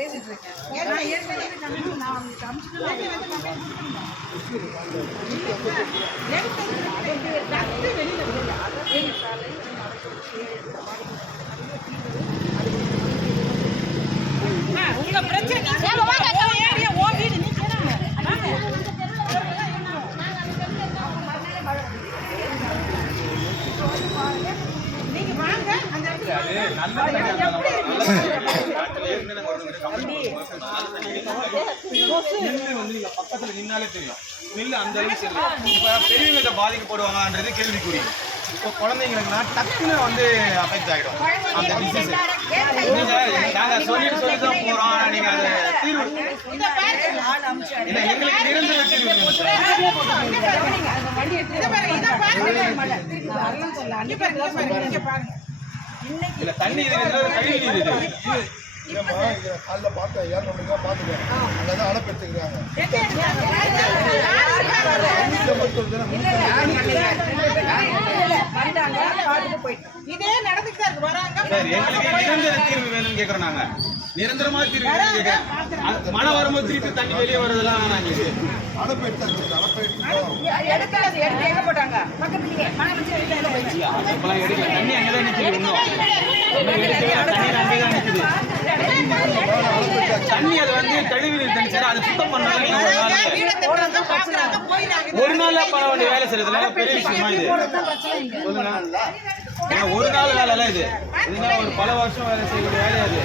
பேசிட்டு இருக்கேன். நான் ஏற்கனவே நான் உங்களுக்கு அனுப்பிச்சுட்டு உங்க பிரச்சனை நீங்க வாங்க அந்த பக்கத்துல நின்னாலே தெரியும். நெல் அந்த அளவுக்கு இப்ப பெரியவங்க பாதிக்கப்படுவாங்கன்றது கேள்விக்குறி. இப்போ குழந்தைங்களுக்குனா டக்குன்னு வந்து அஃபெக்ட் ஆகிடும் அந்த டிசீஸ். நாங்க சொல்லிட்டு தான் போறோம். நீங்க அதை தீர்வு இல்லை, எங்களுக்கு நிரந்தர தீர்வு இல்ல. தண்ணி கழிவு நீர் இது. காலைல பார்த்தேன், 700 தான் பார்த்துட்டேன். அங்கதான் அடப்பு எடுத்துக்கிறாங்க. இதே நடந்துட்டு இருக்கு. வராங்க நிரந்தர தீர்வு வேணும்னு கேட்கறோம். நாங்க நிரந்தரமா தீர்வு கேட்கறோம். மழை வரும்போது திருப்பி தண்ணி வெளியே வருறதெல்லாம் நாங்க அடப்பு எடுத்து எங்க போட்டாங்க அதெல்லாம் எடுக்கல. தண்ணி அங்கதான் நிக்குது. தண்ணி அது வந்து கழிவு நீர் தண்ணி சார். அது சுத்தம் பண்ணாங்க. ஒரு நாள்ல பண்ண வேண்டிய வேலை செய்யறதுல பெரிய விஷயமா இது? சொல்லுங்க. ஒரு நாள் வேலை எல்லாம் இது. இதுதான் ஒரு பல வருஷம் வேலை செய்யக்கூடிய வேலை அது.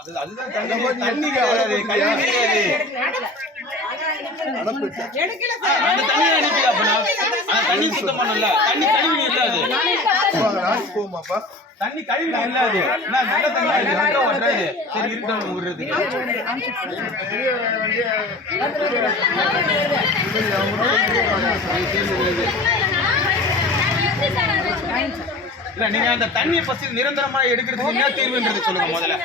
அதுதான் தண்ணி தண்ணி சுத்தம் பண்ணல. தண்ணி கழிவு நீர் அது. தண்ணி கழிவு நீர் இல்ல அது. நல்ல தண்ணி சரி இருக்கட்டும் விடுறது. இல்ல நீங்க அந்த தண்ணியை ஃபர்ஸ்ட் நிரந்தரமா எடுக்கிறதுக்கு என்ன தீர்வுன்றது சொல்லுங்க முதல்ல.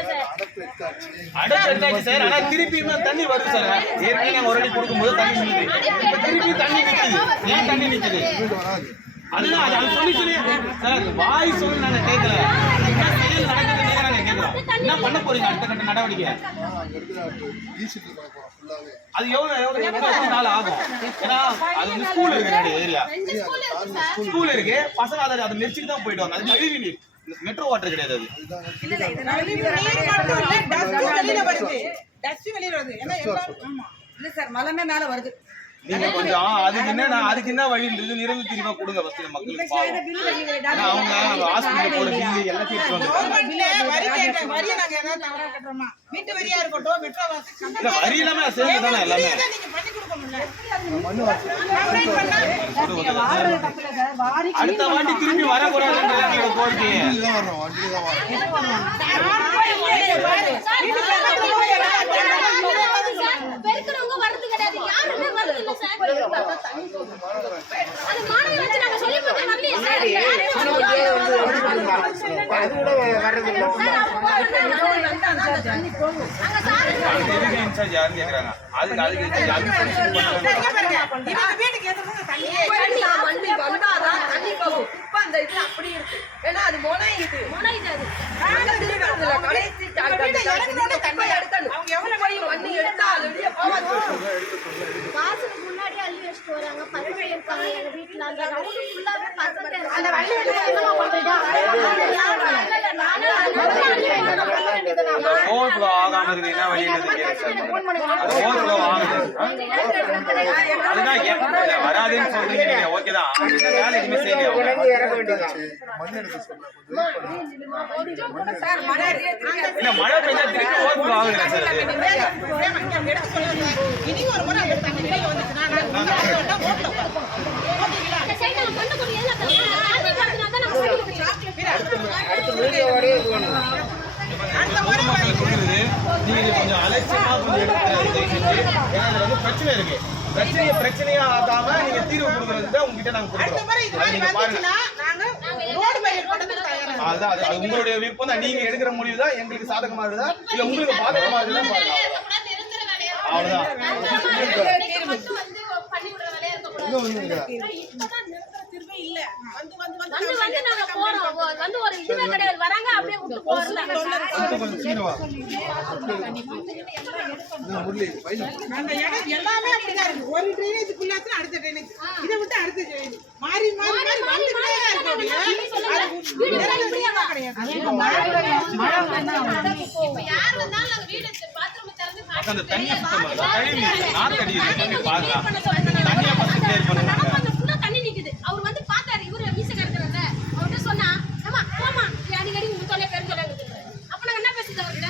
அடப்பு எடுத்தாச்சு சார். ஆனா திருப்பி தண்ணி வருது சார். ஏற்கனவே நாங்க ஒரு அடி கொடுக்கும்போது தண்ணி நிக்குது. இப்ப திருப்பி தண்ணி நிக்குது. ஏன் தண்ணி நிக்குது? அதுதான் அது சொல்லி சார் வாய் சொல்லி நாங்க கேட்கல. என்ன செயல் நடக்குது நீங்க நாங்க கேட்கிறோம். என்ன பண்ண போறீங்க அடுத்த கட்ட நடவடிக்கை? அது எவ்வளவு நாள் ஆகும்? ஏன்னா அது வந்து ஸ்கூல் இருக்கு. ஏரியா ஸ்கூல் இருக்கு. பசங்க அதை மெரிச்சுட்டு தான் போயிடுவாங்க. அது கழிவு நீர். மெட்ரோ வாட்டர் கிடையாது. அது மலமே மேல வருது. நீங்க கொஞ்சம் அதுக்கு என்ன வழின்றது நிரந்தர தீர்வா கொடுங்க ஃபர்ஸ்ட் மக்களுக்கு. அவங்க ஹாஸ்பிடல் போற பில் எல்லாத்தையும் வீட்டு வரியா இருக்கட்டும், மெட்ரோ வரி எல்லாமே சேர்ந்து தானே எல்லாமே. அடுத்த வாட்டி திரும்பி வரக்கூடாதுன்ற கோரிக்கை. பெருக்கிறவங்க வரது கிடையாது. யாருமே வரது இல்ல சார். அது மாணவி வச்சு நாங்க சொல்லி போட்டு வரலையே சார். அது கூட வரது இல்ல. அங்க சார் இன்சார்ஜ் யாருன்னு கேக்குறாங்க. அதுக்கு வீட்டுக்கு எதுவும் தண்ணி வண்டி வந்தாதான் தண்ணி போகும். இப்ப அந்த இது அப்படி இருக்கு. ஏன்னா அது முனை இது கடைசி தண்ணி எடுக்கணும். அவங்க எவ்வளவு போய் வண்டி எடுத்தாலும் வாசலுக்கு முன்னாடி அள்ளி வச்சுட்டு வராங்க. பசங்க இருக்காங்க எங்க வீட்டுல. அந்த ரவுண்டு ஃபுல்லாவே பசங்க. அந்த வண்டி எடுத்து என்னமா பண்றீங்க? ஓவர்ஃப்ளோ ஆகாம இருக்கு. என்ன வழி ஓவர்ஃப்ளோ ஆகுது. அதுதான் வராதுன்னு சொல்றீங்க நீங்க. ஓகே தான். வேலை எதுவுமே செய்யல. இல்ல மழை பெய்ஞ்சா திருப்பி ஓவர்ஃப்ளோ ஆகுது சார். இனி ஒரு முறை சைக்கிள் கொண்டு ஊர் மக்கள் சொல்லுறது நீங்க இது கொஞ்சம் அலட்சியமா கொஞ்சம் எடுத்துக்கிறது. ஏன்னா இதுல வந்து பிரச்சனை இருக்கு. பிரச்சனையா ஆகாம நீங்க தீர்வு கொடுக்கறது தான் உங்ககிட்ட நாங்க கொடுக்குறோம். நீங்க பாருங்க. அதுதான் அது உங்களுடைய விருப்பம் தான். நீங்க எடுக்கிற முடிவு தான் எங்களுக்கு சாதகமா இருக்குதா இல்ல உங்களுக்கு பாதகமா இருக்குதா பாருங்க. அவ்வளவுதான். அந்த இடம் எல்லாமே அப்படிதான் இருக்கு. ஒரு ட்ரைனேஜ் ஃபுல்லாச்சும் அடுத்த ட்ரைனேஜ், இதை விட்டு அடுத்த ட்ரைனேஜ் மாறி மாறி மாறி வந்துட்டே இருக்கு. அப்படியே அந்த தண்ணியை சுத்தம் பண்ணுங்க. கழிவு நாத்து அடிக்குது. தண்ணி பாருங்க. தண்ணியை ஃபர்ஸ்ட் கிளியர் பண்ணுங்க. தண்ணி நிக்குது. அவர் வந்து பார்த்தாரு, இவரு வீச இருக்கிறத அவர்கிட்ட சொன்னா, அம்மா போமா அடிக்கடி உங்க தொலை பேர் சொல்ல அப்ப நான் என்ன பேசிட்டு அவர்கிட்ட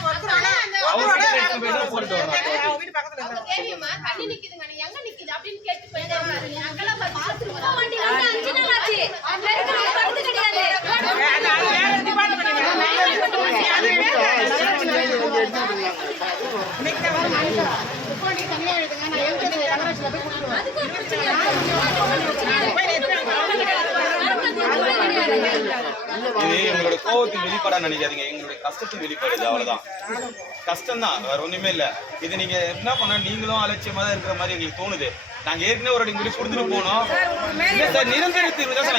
போட்டு வரோம். வீடு பக்கத்துல இருக்கு. தேவியம்மா தண்ணி நிக்குதுங்க, நீ எங்க நிக்குது அப்படின்னு கேட்டு போயிருக்காரு. அங்கெல்லாம் பார்த்து வண்டி வந்து 5 நாள் ஆச்சு. நெருக்கடி படுத்து கிடையாது. அது வேற டிபார்ட்மெண்ட். இன்னைக்கு தான் வந்து இப்போ நீ தனியா எழுதுங்க. நான் எழுதுறது நகராட்சியில போய் கொடுத்துருவேன். அதுக்கு ஒரு பிரச்சனை இது எங்களோட கோவத்தின் வெளிப்பாடா நினைக்காதீங்க. எங்களுடைய கஷ்டத்தின் வெளிப்பாடு. அவ்வளவுதான். கஷ்டம் தான், வேற ஒண்ணுமே இல்ல. இது நீங்க என்ன பண்ணா நீங்களும் அலட்சியமா தான் இருக்கிற மாதிரி எங்களுக்கு தோணுது. நாங்க ஏற்கனவே ஒரு வாட்டி கொடுத்துட்டு போனோம். இல்ல சார், நிரந்தர தீர்வு தான் சார்.